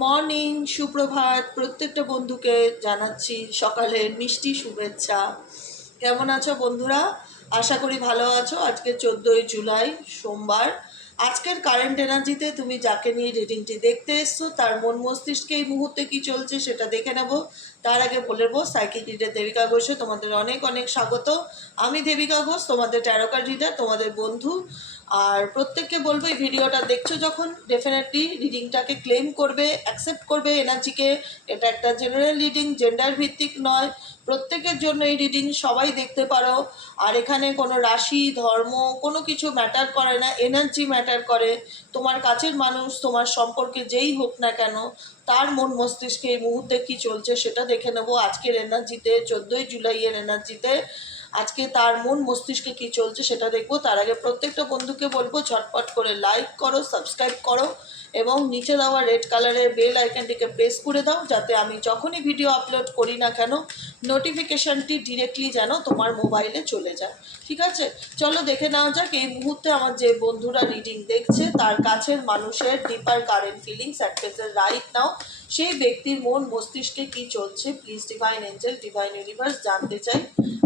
Morning, সুপ্রভাত। প্রত্যেকটা বন্ধুকে জানাচ্ছি সকালের মিষ্টি শুভেচ্ছা। কেমন আছো বন্ধুরা? আশা করি ভালো আছো। আজকে 14ই জুলাই, সোমবার। আজকের কারেন্ট এনার্জিতে তুমি যাকে নিয়ে রিডিংটি দেখতে এসছো তার মন মস্তিষ্কে এই মুহূর্তে কি চলছে সেটা দেখে নেব। তার আগে বলে নেবো, সাইকিক রিডার দেবিকা ঘোষে তোমাদের অনেক অনেক স্বাগত। আমি দেবিকা ঘোষ, তোমাদের ট্যারো কার্ড রিডার, তোমাদের বন্ধু। আর প্রত্যেককে বলবো, এই ভিডিওটা দেখছো যখন ডেফিনেটলি রিডিংটাকে ক্লেম করবে, অ্যাকসেপ্ট করবে এনার্জিকে। এটা একটা জেনারেল রিডিং, জেন্ডার ভিত্তিক নয়। প্রত্যেকের জন্য এই রিডিং, সবাই দেখতে পারো। আর এখানে কোনো রাশি, ধর্ম কোনো কিছু ম্যাটার করে না, এনার্জি ম্যাটার করে। তোমার কাছের মানুষ, তোমার সম্পর্কে যেই হোক না কেন, তার মন মস্তিষ্কে এই মুহূর্তে কি চলছে সেটা দেখে নেবো আজকের এনার্জিতে, 14ই জুলাইয়ের এনার্জিতে। আজকে তার মন মস্তিষ্কে কি চলছে সেটা দেখবো। তার আগে প্রত্যেকটা বন্ধুকে বলবো, ঝটপট করে লাইক করো, সাবস্ক্রাইব করো এবং নিচে দেওয়া রেড কালারের বেল আইকনটিকে প্রেস করে দাও, যাতে আমি যখনই ভিডিও আপলোড করি না কেন নোটিফিকেশানটি ডিরেক্টলি যেন তোমার মোবাইলে চলে যায়। ঠিক আছে, চলো দেখে নেওয়া যাক এই মুহূর্তে আমার যে বন্ধুরা রিডিং দেখছে তার কাছের মানুষের deeper current feelings at present right now. সেই ব্যক্তির মন মস্তিষ্কে কি চলছে, please divine angel, divine universe, জানতে চাই।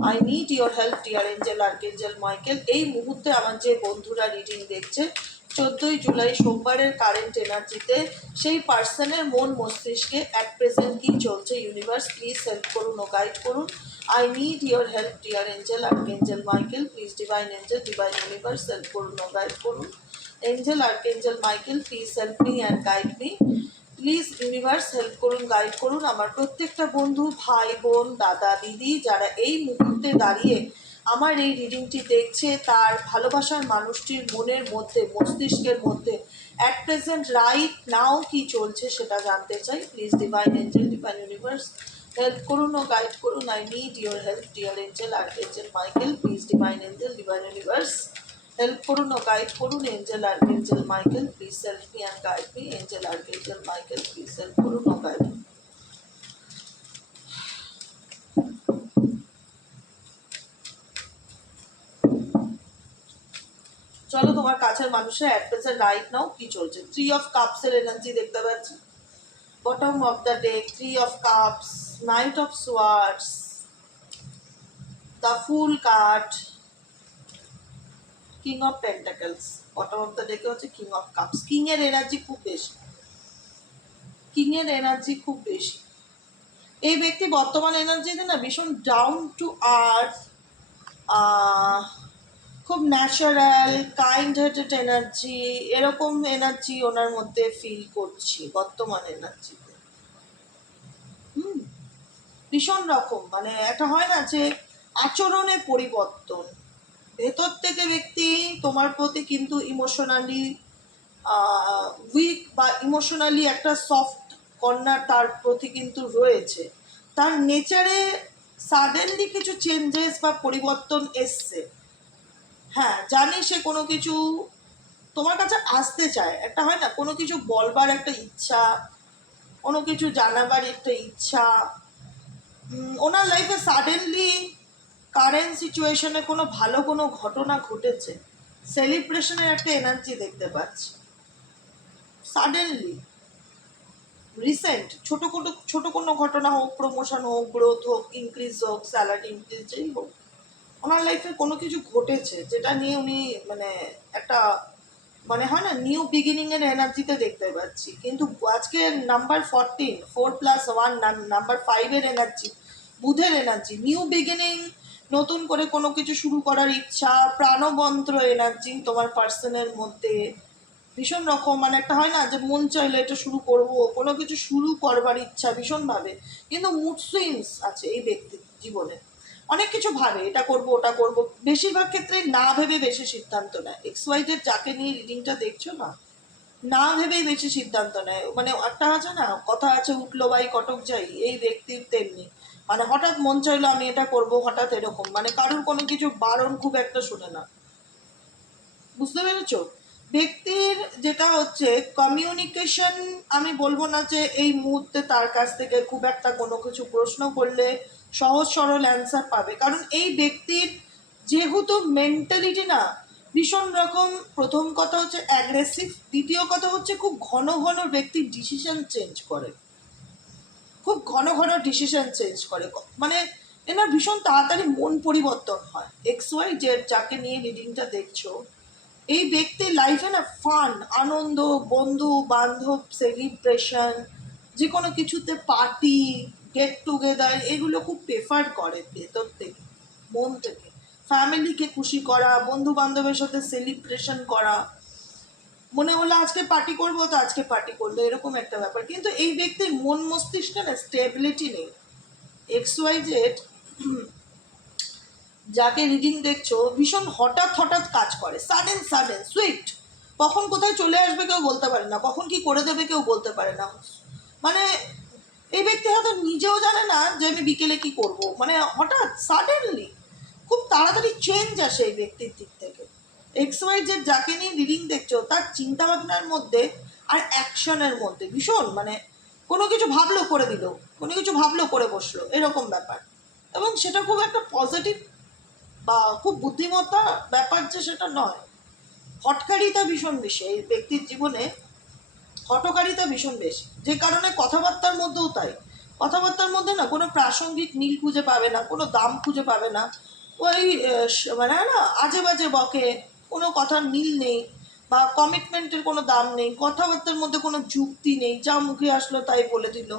I need your help dear angel, archangel Michael. এই মুহূর্তে আমার যে বন্ধুরা রিডিং দেখছে 14ই জুলাই সোমবারের কারেন্ট এনার্জিতে সেই পার্সনের মন মস্তিষ্কে অ্যাট প্রেজেন্ট কি চলছে, ইউনিভার্স প্লিজ হেল্প করুন ও গাইড করুন। I need your help dear angel, archangel Michael, please divine angel, divine universe, help করুন ও গাইড করুন। Angel, archangel Michael, please help me and guide me. Please universe help করুন, guide করুন আমার প্রত্যেকটা বন্ধু, ভাই বোন, দাদা দিদি, যারা এই মুহূর্তে দাঁড়িয়ে আমার এই রিডিংটি দেখছে, তার ভালোবাসার মানুষটির মনের মধ্যে, মস্তিষ্কের মধ্যে অ্যাট প্রেজেন্ট রাইট নাও কি চলছে সেটা জানতে চাই। Please divine angel, divine universe, help করুন ও গাইড করুন। I need your help dear angel, archangel Michael, please divine angel, divine universe, help করুন ও গাইড করুন। Angel, archangel Michael, please help me and guide me. Angel, archangel Michael, please help করুন ও guide me. চলো তোমার কাছের মানুষের at present right নাও কি চলছে। 3 of cups এর এনার্জি দেখতে পাচ্ছি bottom of the deck, 3 of cups, night of swords, the fool card, king of pentacles. Bottom of the ডেকে হচ্ছে কিং অফ কাপস। কিং এর এনার্জি খুব বেশি, কিং এর এনার্জি খুব বেশি। এই ব্যক্তি বর্তমান এনার্জিতে না ভীষণ ডাউন টু আর্থ, খুব ন্যাচারাল, কাইন্ড হার্টেড এনার্জি, এরকম এনার্জি ওনার মধ্যে ফিল করছি বর্তমান এনার্জিতে। ভীষণ রকম, মানে একটা হয় না যে আচরণে পরিবর্তন, ভেতর থেকে ব্যক্তি তোমার প্রতি কিন্তু ইমোশনালি উইক বা ইমোশনালি একটা সফট কর্নার তার প্রতি কিন্তু রয়েছে। তার নেচারে সাডেনলি কিছু চেঞ্জেস বা পরিবর্তন এসছে। হ্যাঁ, জানি সে কোনো কিছু তোমার কাছে আসতে চায়, একটা হয় না কোনো কিছু বলবার একটা ইচ্ছা, কোনো কিছু জানাবার একটা ইচ্ছা। ওনার লাইফে সাডেনলি কারেন্ট সিচুয়েশনে কোনো ভালো কোনো ঘটনা ঘটেছে, সেলিব্রেশনের একটা এনার্জি দেখতে পাচ্ছি সাডেনলি। রিসেন্ট ছোট কোনো ঘটনা হোক, প্রমোশন হোক, গ্রোথ হোক, ইনক্রিজ হোক, স্যালারি ইনক্রিজ যেই হোক, ওনার লাইফে কোনো কিছু ঘটেছে যেটা নিয়ে উনি মানে একটা মানে হয় না নিউ বিগিনিং এর এনার্জিতে দেখতে পাচ্ছি। কিন্তু আজকে নাম্বার 14, 4+1, নাম্বার 5 এর এনার্জি, বুধের এনার্জি, নিউ বিগিনিং, নতুন করে কোনো কিছু শুরু করার ইচ্ছা, প্রাণবন্ত এনার্জি তোমার পার্সনের মধ্যে ভীষণ রকম। মানে একটা হয় না যে মন চাইলে এটা শুরু করব, কোনো কিছু শুরু করবার ইচ্ছা ভীষণভাবে, কিন্তু মুড সুইংস আছে এই ব্যক্তির জীবনে। অনেক কিছু ভাবে, এটা করব ওটা করব, বেশিরভাগ ক্ষেত্রে না ভেবে বেশি সিদ্ধান্ত নেয়। এক্সওয়াইজেড যাকে নিয়ে রিডিংটা দেখছো না, না ভেবেই বেশি সিদ্ধান্ত নেয়। মানে একটা আছে না কথা আছে, উঠলো বাই কটক যাই, এই ব্যক্তির তেমনি। মানে হঠাৎ মন চাইলো আমি এটা করব, হঠাৎ এরকম, মানে কারোর কোনো কিছু বারণ খুব একটা শোনে না। বুঝতে পেরেছো? ব্যক্তির যেটা হচ্ছে কমিউনিকেশন, আমি বলবো না যে এই মুহূর্তে তার কাছ থেকে খুব একটা কোনো কিছু প্রশ্ন করলে সহজ সরল অ্যান্সার পাবে, কারণ এই ব্যক্তির যেহেতু মেন্টালিটি না ভীষণ রকম, প্রথম কথা হচ্ছে অ্যাগ্রেসিভ, দ্বিতীয় কথা হচ্ছে খুব ঘন ঘন ব্যক্তির ডিসিশন চেঞ্জ করে, খুব ঘন ঘন ডিসিশন চেঞ্জ করে, মানে এনার ভীষণ তাড়াতাড়ি মন পরিবর্তন হয়। XYZ যাকে নিয়ে রিডিংটা দেখছো, এই ব্যক্তির লাইফে না ফান, আনন্দ, বন্ধু বান্ধব, সেলিব্রেশন, যে কোনো কিছুতে পার্টি, গেট টুগেদার, এগুলো খুব প্রেফার করে ভেতর থেকে, মন থেকে। ফ্যামিলিকে খুশি করা, বন্ধু বান্ধবের সাথে সেলিব্রেশন করা, মনে হলো আজকে পার্টি করবো তো আজকে পার্টি করলো, এরকম একটা ব্যাপার। কিন্তু এই ব্যক্তির মন মস্তিষ্কে না স্টেবিলিটি নেই। XYZ যাকে রিডিং দেখছো ভীষণ হঠাৎ হঠাৎ কাজ করে, সাডেন সাডেন সুইট, কখন কোথায় চলে আসবে কেউ বলতে পারে না, কখন কি করে দেবে কেউ বলতে পারে না। মানে এই ব্যক্তি হয়তো নিজেও জানে না যে আমি বিকেলে কি করব, মানে হঠাৎ সাডেনলি খুব তাড়াতাড়ি চেঞ্জ আসে এই ব্যক্তির দিক থেকে। XYZ যাকে নিয়ে রিডিং দেখছো তার চিন্তা ভাবনার মধ্যে আর অ্যাকশনের মধ্যে ভীষণ, মানে কোনো কিছু ভাবলো করে দিল, কোনো কিছু ভাবলো করে বসলো, এরকম ব্যাপার। এবং সেটা খুব একটা পজিটিভ বা খুব বুদ্ধিমত্তা ব্যাপার যে সেটা নয়। হটকারিতা ভীষণ বেশি এই ব্যক্তির জীবনে, হটকারিতা ভীষণ বেশি, যে কারণে কথাবার্তার মধ্যেও তাই। কথাবার্তার মধ্যে না কোনো প্রাসঙ্গিক মিল খুঁজে পাবে না, কোনো দাম খুঁজে পাবে না, ওই মানে না আজে বাজে বকে, কোনো কথার মিল নেই বা কমিটমেন্টের কোনো দাম নেই, কথাবার্তার মধ্যে কোনো যুক্তি নেই, যা মুখে আসলো তাই বলে দিল।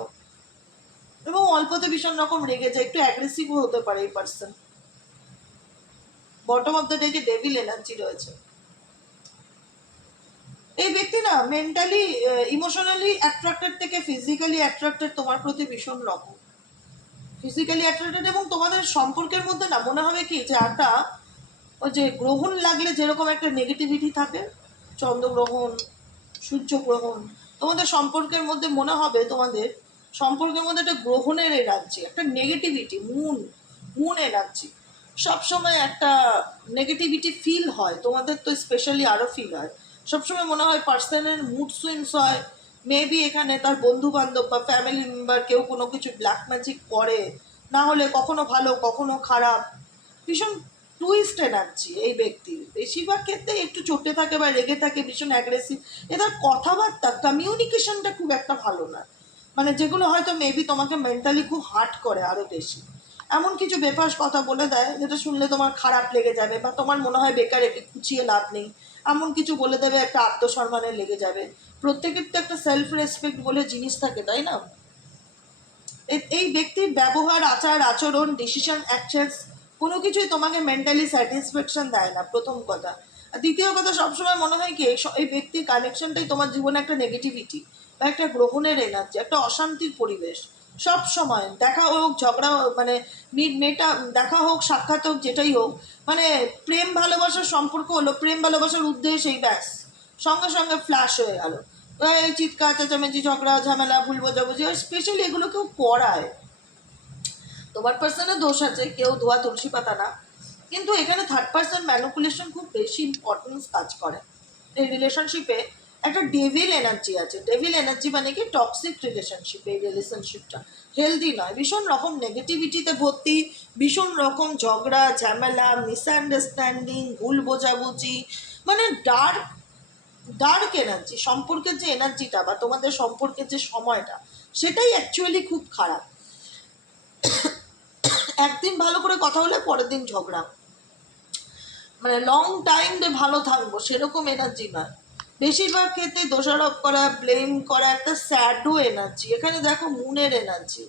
এবং অল্পতে ভীষণ রকম রেগে যায়, একটু অ্যাগ্রেসিভও হতে পারে এই পার্সন। বটম অফ দ্য ডেকে ডেভিল এনার্জি রয়েছে। এই ব্যক্তি না মেন্টালি ইমোশনালি অ্যাট্রাক্টেড থেকে ফিজিক্যালি অ্যাট্রাক্টেড তোমার প্রতি ভীষণ রকম, ফিজিক্যালি অ্যাট্রাক্টেড। এবং তোমাদের সম্পর্কের মধ্যে না মনে হবে কি যে একটা, ওই যে গ্রহণ লাগলে যেরকম একটা নেগেটিভিটি থাকে, চন্দ্রগ্রহণ, সূর্যগ্রহণ, তোমাদের সম্পর্কের মধ্যে মনে হবে তোমাদের সম্পর্কের মধ্যে একটা গ্রহণের এনার্জি, একটা নেগেটিভিটি, মুন এনার্জি, সবসময় একটা নেগেটিভিটি ফিল হয় তোমাদের, তো স্পেশালি আরও ফিল হয়। সবসময় মনে হয় পার্সনের মুড সুইংস হয়, মেবি এখানে তার বন্ধু বান্ধব বা ফ্যামিলি মেম্বার কেউ কোনো কিছু ব্ল্যাক ম্যাজিক করে, না হলে কখনো ভালো কখনো খারাপ, ভীষণ টুইস্ট এনার্জি এই ব্যক্তির। বেশিরভাগ ক্ষেত্রে একটু চটে থাকে বা রেগে থাকে, ভীষণ অ্যাগ্রেসিভ। এদের কথাবার্তা কমিউনিকেশনটা খুব একটা ভালো না, মানে যেগুলো হয়তো মেবি তোমাকে মেন্টালি খুব হার্ট করে আরও বেশি। এমন কিছু বেফাস কথা বলে দেয় যেটা শুনলে তোমার খারাপ লেগে যাবে বা তোমার মনে হয় বেকার, একে কুচিয়ে লাভ নেই, এমন কিছু বলে দেবে একটা আত্মসম্মানে লেগে যাবে। প্রত্যেকের তো একটা সেলফ রেসপেক্ট বলে জিনিস থাকে, তাই না? এই ব্যক্তির ব্যবহার, আচার আচরণ, ডিসিশন, অ্যাকশনস কোনো কিছুই তোমাকে মেন্টালি স্যাটিসফ্যাকশন দেয় না, প্রথম কথা। আর দ্বিতীয় কথা, সবসময় মনে হয় কি এই ব্যক্তির কানেকশনটাই তোমার জীবনে একটা নেগেটিভিটি বা একটা গ্রহণের এনার্জি, একটা অশান্তির পরিবেশ। সব সময় দেখা হোক, ঝগড়া মানে মেয়েটা দেখা হোক, সাক্ষাৎ হোক, যেটাই হোক, মানে প্রেম ভালোবাসার সম্পর্ক হলো, প্রেম ভালোবাসার উদ্দেশ্যেই ব্যাস সঙ্গে সঙ্গে ফ্ল্যাশ হয়ে গেল, এই চিৎকার চেঁচামেচি, ঝগড়া ঝামেলা, ভুল বোঝাবুঝি। আর স্পেশালি এগুলো কেউ করায়, তোমার পার্সনের দোষ আছে, কেউ ধোয়া তুলসী পাতা না, কিন্তু এখানে থার্ড পার্সন ম্যানিপুলেশন খুব বেশি ইম্পর্টেন্স কাজ করে এই রিলেশনশিপে। একটা ডেভিল এনার্জি আছে, ডেভিল এনার্জি মানে কি টক্সিক রিলেশনশিপ, এই রিলেশনশিপটা হেলদি নয়, ভীষণ রকম নেগেটিভিটিতে ভর্তি, ভীষণ রকম ঝগড়া ঝামেলা, মিসআন্ডারস্ট্যান্ডিং, ভুল বোঝাবুঝি, মানে ডার্ক ডার্ক এনার্জি। সম্পর্কের যে এনার্জিটা বা তোমাদের সম্পর্কের যে সময়টা, সেটাই অ্যাকচুয়ালি খুব খারাপ। একদিন ভালো করে কথা হলে পরের দিন ঝগড়া, মানে লং টাইম যে ভালো থাকবো সেরকম এনার্জি নয়। বেশিরভাগ ক্ষেত্রে দোষারোপ করা, ব্লেম করা, একটা স্যাডও এনার্জি। এখানে দেখো মুনের এনার্জি,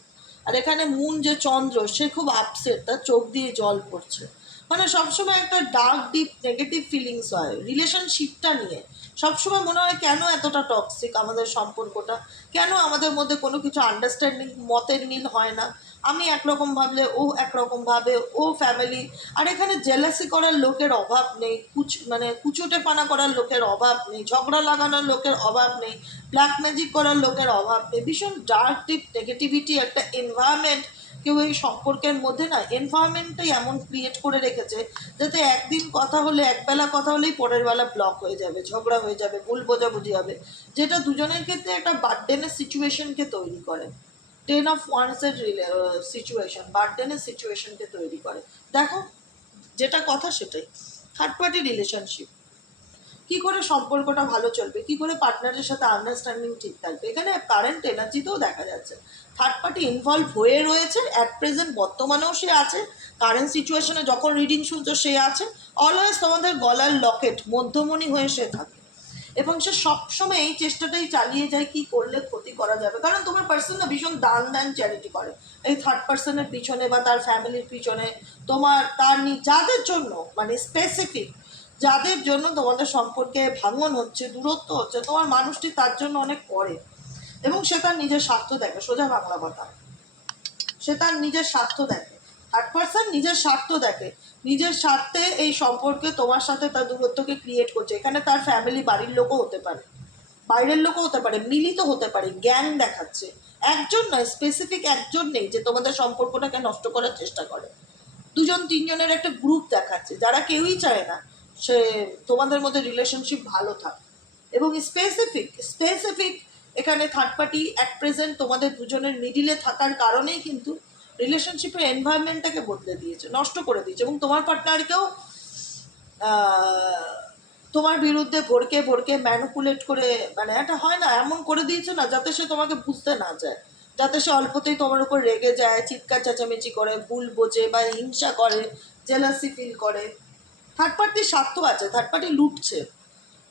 আর এখানে মুন যে চন্দ্র, সে খুব আপসেট, তার চোখ দিয়ে জল পড়ছে, মানে সবসময় একটা ডার্ক ডিপ নেগেটিভ ফিলিংস হয় রিলেশনশিপটা নিয়ে। সবসময় মনে হয় কেন এতটা টক্সিক আমাদের সম্পর্কটা, কেন আমাদের মধ্যে কোনো কিছু আন্ডারস্ট্যান্ডিং, মতের মিল হয় না, আমি একরকম ভাবলে ও একরকম ভাবে, ও ফ্যামিলি। আর এখানে জেলাসি করার লোকের অভাব নেই, মানে কুচুটেপানা করার লোকের অভাব নেই, ঝগড়া লাগানোর লোকের অভাব নেই, ব্ল্যাক ম্যাজিক করার লোকের অভাব নেই। ভীষণ ডার্ক ডিপ নেগেটিভিটি একটা এনভায়রনমেন্ট কেউ এই সম্পর্কের মধ্যে না এনভায়রনমেন্টটাই এমন ক্রিয়েট করে রেখেছে যাতে একদিন কথা হলে, একবেলা কথা হলেই পরের বেলা ব্লক হয়ে যাবে, ঝগড়া হয়ে যাবে, ভুল বোঝাবুঝি হবে, যেটা দুজনের ক্ষেত্রে একটা বার্ডেনের সিচুয়েশনকে তৈরি করে, 10 of Wands-এর সিচুয়েশন, বার্ডেনের সিচুয়েশনকে তৈরি করে। দেখো যেটা কথা সেটাই, থার্ড পার্টি রিলেশনশিপ কি করে সম্পর্কটা ভালো চলবে, কি করে পার্টনারের সাথে আন্ডারস্ট্যান্ডিং ঠিক থাকবে। এখানে কারেন্ট এনার্জিতেও দেখা যাচ্ছে থার্ড পার্টি ইনভলভ হয়ে রয়েছে অ্যাট প্রেজেন্ট, বর্তমানেও সে আছে, কারেন্ট সিচুয়েশনে যখন রিডিং শুনছো সে আছে, অলওয়েজ তোমাদের গলার লকেট মধ্যমণি হয়ে সে থাকে, এবং সে সবসময় এই চেষ্টাটাই চালিয়ে যায় কি করলে ক্ষতি করা যাবে। কারণ তোমার পার্সন না ভীষণ দান চ্যারিটি করে এই থার্ড পার্সনের পিছনে বা তার ফ্যামিলির পিছনে, তোমার তার যাদের জন্য মানে স্পেসিফিক যাদের জন্য তোমাদের সম্পর্কে ভাঙন হচ্ছে, দূরত্ব হচ্ছে, তোমার মানুষটি তার জন্য অনেক করে, এবং সে তার নিজের স্বার্থ দেখে। সোজা বাংলা কথা, সে তার নিজের স্বার্থ দেখে, থার্ড পার্সন নিজের স্বার্থ দেখে, নিজের স্বার্থে এই সম্পর্কে তোমার সাথে তার দূরত্বকে ক্রিয়েট করছে। এখানে তার ফ্যামিলি, বাড়ির লোকও হতে পারে, বাইরের লোকও হতে পারে, মিলিত হতে পারে, গ্যাং দেখাচ্ছে, একজন নয়, স্পেসিফিক একজন নেই যে তোমাদের সম্পর্কটাকে নষ্ট করার চেষ্টা করে, দুজন তিনজনের একটা গ্রুপ দেখাচ্ছে যারা কেউই চায় না সে তোমাদের মধ্যে রিলেশনশিপ ভালো থাকে। এবং স্পেসিফিক এখানে থার্ড পার্টি অ্যাট প্রেজেন্ট তোমাদের দুজনের মিডিলে থাকার কারণেই কিন্তু রিলেশনশিপের এনভায়রনমেন্টটাকে বদলে দিয়েছে, নষ্ট করে দিয়েছে, এবং তোমার পার্টনারকেও তোমার বিরুদ্ধে ভরকে ভরকে ম্যানুপুলেট করে, মানে একটা হয় না এমন করে দিয়েছে না যাতে সে তোমাকে বুঝতে না যায়, যাতে সে অল্পতেই তোমার উপর রেগে যায়, চিৎকার চেঁচামেচি করে, ভুল বোঝে বা হিংসা করে, জেলাসি ফিল করে। থার্ড পার্টির স্বার্থ আছে, থার্ড পার্টি লুটছে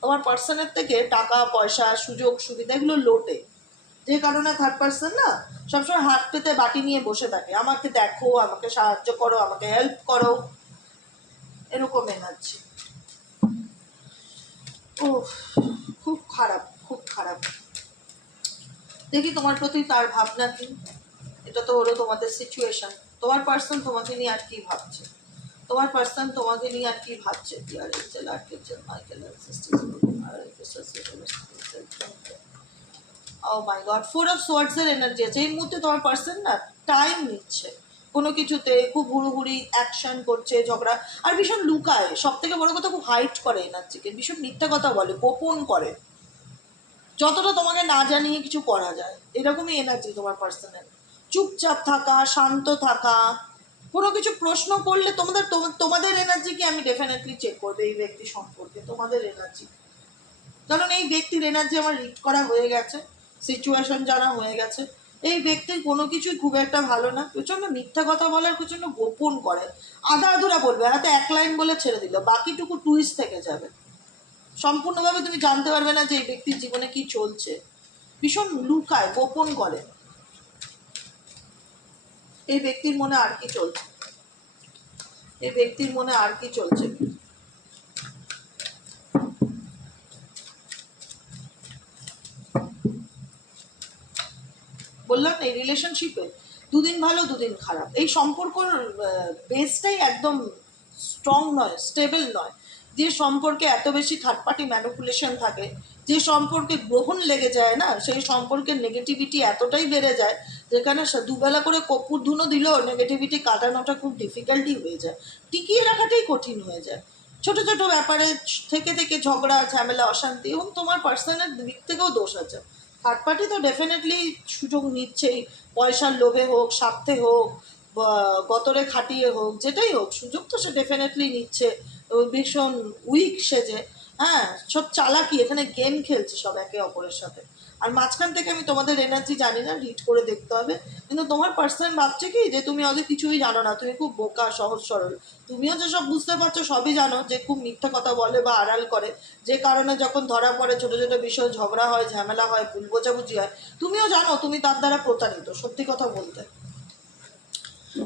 তোমার পার্সনের থেকে টাকা পয়সা সুযোগ সুবিধা এগুলো লোটে, যে কারণে থার্ড পার্সন না সবসময় হাত পেতে বাটি নিয়ে বসে থাকে, আমাকে দেখো, আমাকে সাহায্য করো, আমাকে হেল্প করো, এরকম এনার্জি। ও খুব খারাপ, খুব খারাপ। দেখি তোমার প্রতি তার ভাবনা কি। এটা তো হলো তোমাদের সিচুয়েশন, তোমার পার্সন তোমাকে নিয়ে আর কি ভাবছে, তোমার পার্সন তোমাকে নিয়ে আর কি ভাবছে। ও মাই গড, 4 অফ সোয়ার্ডস এর এনার্জি আছে। এই মুহূর্তে তোমার পার্সন না টাইম নিচ্ছে, কোনো কিছুতে খুব হুড়োহুড়ি অ্যাকশন করছে, ঝগড়া, আর ভীষণ লুকায়, সব থেকে বড় কথা খুব হাইট করে এনার্জিকে, ভীষণ মিথ্যা কথা বলে, গোপন করে, যতটা তোমাকে না জানিয়ে কিছু করা যায়, এরকমই এনার্জি তোমার পার্সনের। চুপচাপ থাকা, শান্ত থাকা, কোনো কিছু প্রশ্ন করলে তোমাদের এনার্জিকে আমি ডেফিনেটলি চেক করবো এই ব্যক্তি সম্পর্কে, তোমাদের এনার্জি। কারণ এই ব্যক্তির এনার্জি আমার রিড করা হয়ে গেছে, সিচুয়েশন জানা হয়ে গেছে। এই ব্যক্তির কোনো কিছুই খুব একটা ভালো না, প্রচণ্ড মিথ্যা কথা বলার, প্রচণ্ড গোপন করে, আধা আধুরা বলবে, হয়তো এক লাইন বলে ছেড়ে দিল, বাকিটুকু টুইস্ট থেকে যাবে, সম্পূর্ণভাবে তুমি জানতে পারবে না যে এই ব্যক্তির জীবনে কি চলছে, ভীষণ লুকায়, গোপন করে। এই ব্যক্তির মনে আর কি চলছে, এই ব্যক্তির মনে আর কি চলছে। বললাম না, এই রিলেশনশিপে দুদিন ভালো দুদিন খারাপ, এই সম্পর্কর বেসটাই একদম স্ট্রং নয়, স্টেবল নয়। যে সম্পর্কে এত বেশি থার্ড পার্টি ম্যানিপুলেশন থাকে, যে সম্পর্কে গ্রহণ লেগে যায় না, সেই সম্পর্কের নেগেটিভিটি এতটাই বেড়ে যায় যেখানে দুবেলা করে কপুর ধুনো দিলেও নেগেটিভিটি কাটানোটা খুব ডিফিকাল্টই হয়ে যায়, টিকিয়ে রাখাটাই কঠিন হয়ে যায়। ছোট ছোট ব্যাপারে থেকে থেকে ঝগড়া ঝামেলা অশান্তি, এবং তোমার পার্সোনাল দিক থেকেও দোষ আছে। থার্ড পার্টি তো ডেফিনেটলি সুযোগ নিচ্ছেই, পয়সার লোভে হোক, স্বার্থে হোক, গতরে খাটিয়ে হোক, যেটাই হোক, সুযোগ তো সে ডেফিনেটলি নিচ্ছে, ভীষণ উইক সেজে, হ্যাঁ, সব চালাকি, এখানে গেম খেলছে সব একে অপরের সাথে। আর মাঝখান থেকে আমি তোমাদের এনার্জি জানি না, রিড করে দেখতে হবে, কিন্তু তোমার পার্সন ভাবছে কি যে তুমি ওদের কিছুই জানো না, তুমি খুব বোকা সহজ সরল, তুমিও যে সব বুঝতে পারছো সবই জানো, যে খুব মিথ্যা কথা বলে বা আড়াল করে, যে কারণে যখন ধরা পড়ে ছোট ছোট বিষয় ঝগড়া হয়, ঝামেলা হয়, ভুল বোঝাবুঝি হয়, তুমিও জানো তুমি তার দ্বারা প্রতারিত, সত্যি কথা বলতে।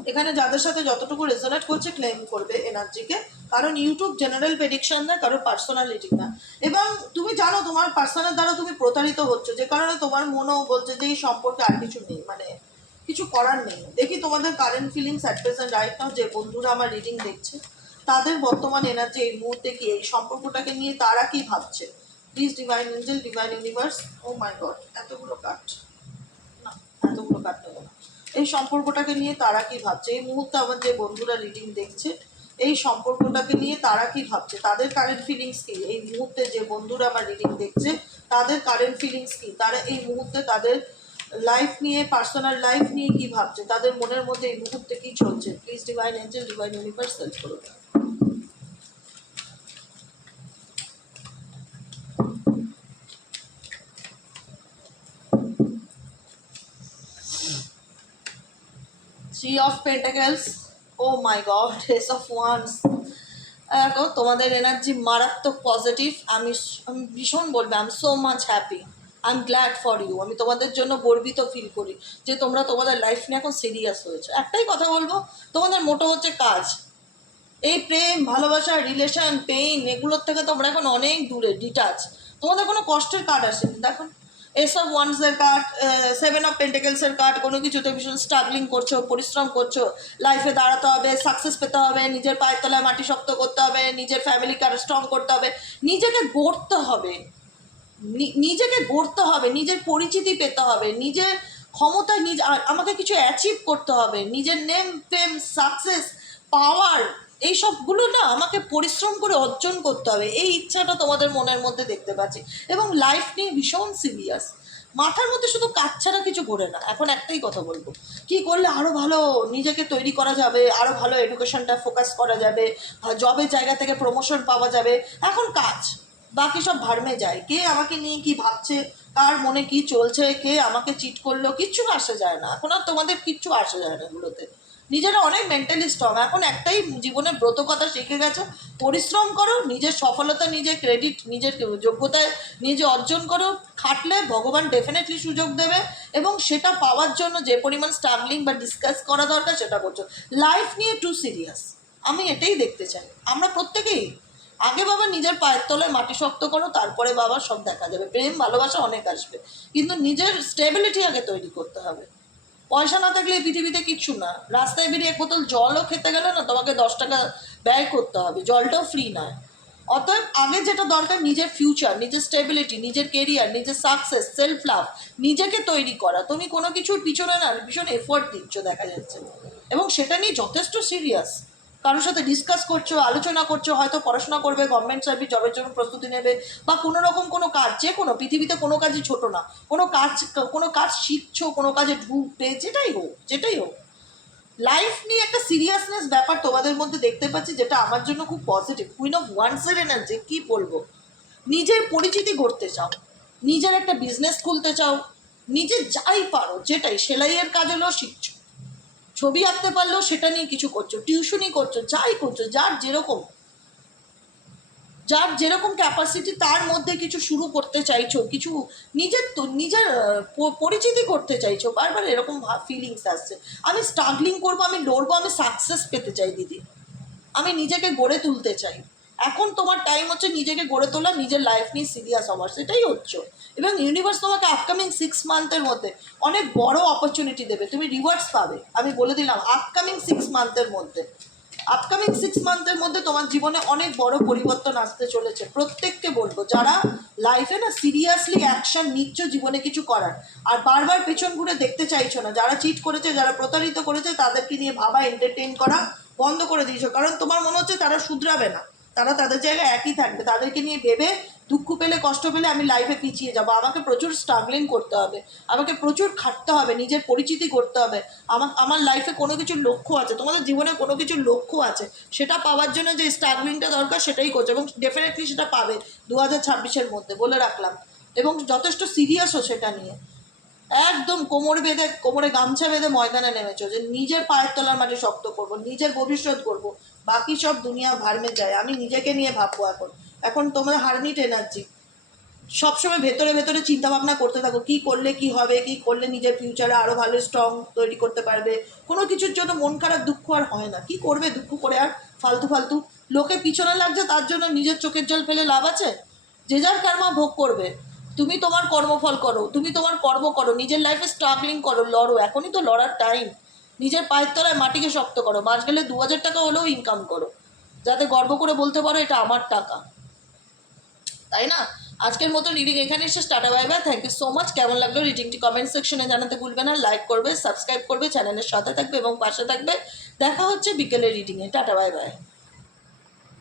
এখানে যাদের সাথে যতটুকু রেজোনেট করছে ক্লেম করবে এনার্জিকে, কারণ ইউটিউব জেনারেল প্রেডিকশন না, কারোর পার্সোনালিটি না। এবং তুমি জানো তোমার পার্সনের দ্বারা তুমি প্রতারিত হচ্ছে, যে কারণে তোমার মনও বলছে যে এই সম্পর্কে আর কিছু নেই, মানে কিছু করার নেই। দেখি তোমাদের current feelings at present right নাও, যে বন্ধুরা আমার রিডিং দেখছে তাদের বর্তমান এনার্জি এই মুহূর্তে কি, এই সম্পর্কটাকে নিয়ে তারা কি ভাবছে। Please divine angel, divine universe, oh my god, এতগুলো কাট, না এতগুলো কাট নেবো না। এই সম্পর্কটাকে নিয়ে তারা কি ভাবছে এই মুহূর্তে, আমার যে বন্ধুরা রিডিং দেখছে এই সম্পর্কটাকে নিয়ে তারা কি ভাবছে, তাদের কারেন্ট ফিলিংস কি এই মুহূর্তে, যে বন্ধুরা আমার রিডিং দেখছে তাদের কারেন্ট ফিলিংস কি, তারা এই মুহূর্তে তাদের লাইফ নিয়ে, পার্সোনাল লাইফ নিয়ে কি ভাবছে, তাদের মনের মধ্যে এই মুহূর্তে কি চলছে। Please divine angel, divine universe help করুন। Three of pentacles, oh my God, ace of wands. দেখো তোমাদের এনার্জি মারাত্মক পজিটিভ। আমি ভীষণ বলবো, I am so much happy, I am glad for you. আমি তোমাদের জন্য গর্বিত ফিল করি যে তোমরা তোমাদের লাইফ নিয়ে এখন সিরিয়াস হয়েছো। একটাই কথা বলবো, তোমাদের মোটো হচ্ছে কাজ। এই প্রেম, ভালোবাসা, রিলেশন, পেইন, এগুলোর থেকে তোমরা এখন অনেক দূরে, ডিটাচ। তোমাদের কোনো কষ্টের কার্ড আসেনি। দেখো এস অফ ওয়ান্সের কার্ড, সেভেন অফ পেন্টাকেলসের কার্ড। কোনো কিছুতে ভীষণ স্ট্রাগলিং করছো, পরিশ্রম করছো, লাইফে দাঁড়াতে হবে, সাকসেস পেতে হবে, নিজের পায়ের তলায় মাটি শক্ত করতে হবে, নিজের ফ্যামিলিকে আরো স্ট্রং করতে হবে, নিজেকে গড়তে হবে, নিজেকে গড়তে হবে, নিজের পরিচিতি পেতে হবে, নিজের ক্ষমতায় আমাকে কিছু অ্যাচিভ করতে হবে, নিজের নেম, ফেম, সাকসেস, পাওয়ার, এইসবগুলো না আমাকে পরিশ্রম করে অর্জন করতে হবে। এই ইচ্ছাটা তোমাদের মনের মধ্যে দেখতে পাচ্ছি। এবং লাইফ নিয়ে ভীষণ সিরিয়াস। মাথার মধ্যে শুধু কাজ ছাড়া কিছু ঘোরে না। এখন একটাই কথা বলবো, কি করলে আরও ভালো নিজেকে তৈরি করা যাবে, আরও ভালো এডুকেশনটা ফোকাস করা যাবে, জবের জায়গা থেকে প্রমোশন পাওয়া যাবে। এখন কাজ, বাকি সব ভাড়মে যায়। কে আমাকে নিয়ে কি ভাবছে, কার মনে কি চলছে, কে আমাকে চিট করলো, কিচ্ছু আসে যায় না। এখন আর তোমাদের কিচ্ছু আসে যায় না এগুলোতে। নিজেরা অনেক মেন্টালি স্ট্রং। এখন একটাই জীবনে ব্রত কথা শিখে গেছো, পরিশ্রম করো, নিজের সফলতা, নিজের ক্রেডিট, নিজের যোগ্যতায় নিজে অর্জন করো। খাটলে ভগবান ডেফিনেটলি সুযোগ দেবে, এবং সেটা পাওয়ার জন্য যে পরিমাণ স্ট্রাগলিং বা ডিসকাস করা দরকার সেটা করছো। লাইফ নিয়ে টু সিরিয়াস, আমি এটাই দেখতে চাই। আমরা প্রত্যেকেই আগে বাবা নিজের পায়ের তলায় মাটি শক্ত করো, তারপরে বাবা সব দেখা যাবে। প্রেম, ভালোবাসা অনেক আসবে, কিন্তু নিজের স্টেবিলিটি আগে তৈরি করতে হবে। পয়সা না থাকলে এই পৃথিবীতে কিচ্ছু না। রাস্তায় বেরিয়ে এক বোতল জলও খেতে গেলে না তোমাকে 10 টাকা ব্যয় করতে হবে, জলটাও ফ্রি নয়। অতএব আগে যেটা দরকার, নিজের ফিউচার, নিজের স্টেবিলিটি, নিজের কেরিয়ার, নিজের সাকসেস, সেলফ লাভ, নিজেকে তৈরি করা। তুমি কোনো কিছুর পিছনে না ভীষণ এফোর্ট দিচ্ছ দেখা যাচ্ছে, এবং সেটা নিয়ে যথেষ্ট সিরিয়াস। কারোর সাথে ডিসকাস করছো, আলোচনা করছো, হয়তো পড়াশোনা করবে, গভর্নমেন্ট সার্ভিস জবের জন্য প্রস্তুতি নেবে, বা কোনো রকম কোনো কাজ, যে কোনো, পৃথিবীতে কোনো কাজই ছোটো না। কোনো কাজ শিখছো, কোনো কাজে ঢুকবে, যেটাই হোক লাইফ নিয়ে একটা সিরিয়াসনেস ব্যাপার তোমাদের মধ্যে দেখতে পাচ্ছি, যেটা আমার জন্য খুব পজিটিভ। কুইন অফ ওয়ান্সের এনার্জি, কি বলবো। নিজের পরিচিতি গড়তে চাও, নিজের একটা বিজনেস খুলতে চাও, নিজে যাই পারো, যেটাই, সেলাইয়ের কাজ হলেও শিখছো, ছবি আঁকতে পারলেও সেটা নিয়ে কিছু করছো, টিউশনই করছো, যাই করছো, যার যেরকম ক্যাপাসিটি তার মধ্যে কিছু শুরু করতে চাইছো, কিছু নিজের পরিচিতি করতে চাইছো। বারবার এরকম ফিলিংস আসছে, আমি স্ট্রাগলিং করবো, আমি লড়বো, আমি সাকসেস পেতে চাই দিদি, আমি নিজেকে গড়ে তুলতে চাই। এখন তোমার টাইম হচ্ছে নিজেকে গড়ে তোলা, নিজের লাইফ নিয়ে সিরিয়াস হওয়ার, সেটাই হচ্ছে। এবং ইউনিভার্স তোমাকে আপকামিং 6 মান্থের মধ্যে অনেক বড় অপরচুনিটি দেবে, তুমি রিওয়ার্ডস পাবে। আমি বলে দিলাম, আপকামিং 6 মান্থের মধ্যে তোমার জীবনে অনেক বড় পরিবর্তন আসতে চলেছে। প্রত্যেককে বলবো, যারা লাইফে না সিরিয়াসলি অ্যাকশন নিচ্ছ জীবনে কিছু করার, আর বারবার পেছন ঘুরে দেখতে চাইছো না, যারা চিট করেছে, যারা প্রতারিত করেছে, তাদেরকে নিয়ে ভাবা, এন্টারটেইন করা বন্ধ করে দিয়েছো। কারণ তোমার মনে হচ্ছে তারা শুধরাবে না, তারা তাদের জায়গায় একই থাকবে। তাদেরকে নিয়ে ভেবে দুঃখ পেলে, কষ্ট পেলে আমি লাইফে পিছিয়ে যাবো, আমাকে প্রচুর স্ট্রাগলিং করতে হবে, আমাকে প্রচুর খাটতে হবে, নিজের পরিচিতি করতে হবে। আমার লাইফে কোনো কিছুর লক্ষ্য আছে, তোমাদের জীবনে কোনো কিছুর লক্ষ্য আছে, সেটা পাওয়ার জন্য যে স্ট্রাগলিংটা দরকার সেটাই করছে, এবং ডেফিনেটলি সেটা পাবে 2026-এর মধ্যে, বলে রাখলাম। এবং যথেষ্ট সিরিয়াসও সেটা নিয়ে, একদম কোমরে গামছা বেঁধে ময়দানে নেমেছো, যে নিজের পায়ের তলার মাটি শক্ত করবো, নিজের ভবিষ্যৎ করবো, বাকি সব দুনিয়া ভাড়মে যায়, আমি নিজেকে নিয়ে ভাববো। এখন তোমরা হারমিট এনার্জি, সবসময় ভেতরে ভেতরে চিন্তা ভাবনা করতে থাকো, কি করলে কি হবে, কি করলে নিজের ফিউচারে আরো ভালো স্ট্রং তৈরি করতে পারবে। কোনো কিছুর জন্য মন খারাপ, দুঃখ আর হয় না। কি করবে দুঃখ করে, আর ফালতু ফালতু লোকে পিছনে লাগছে, তার জন্য নিজের চোখের জল ফেলে লাভ আছে? যে যার কর্ম ভোগ করবে। তুমি তোমার কর্মফল করো, তুমি তোমার কর্ম করো, নিজের লাইফে স্ট্রাগলিং করো, লড়ো। এখনই তো লড়ার টাইম। নিজের পায়ের তলায় মাটিকে শক্ত করো, মাস গেলে 2000 টাকা হলেও ইনকাম করো, যাতে গর্ব করে বলতে পারো এটা আমার টাকা, তাই না? আজকের মতো রিডিং এখানে শেষ। টাটা, bye bye, thank you so much. কেমন লাগলো রিডিংটি কমেন্ট সেকশনে জানাতে ভুলবে না। লাইক করবে, সাবস্ক্রাইব করবে, চ্যানেলের সাথে থাকবে এবং পাশে থাকবে। দেখা হচ্ছে বিকেলের রিডিংয়ে। Tata, bye by.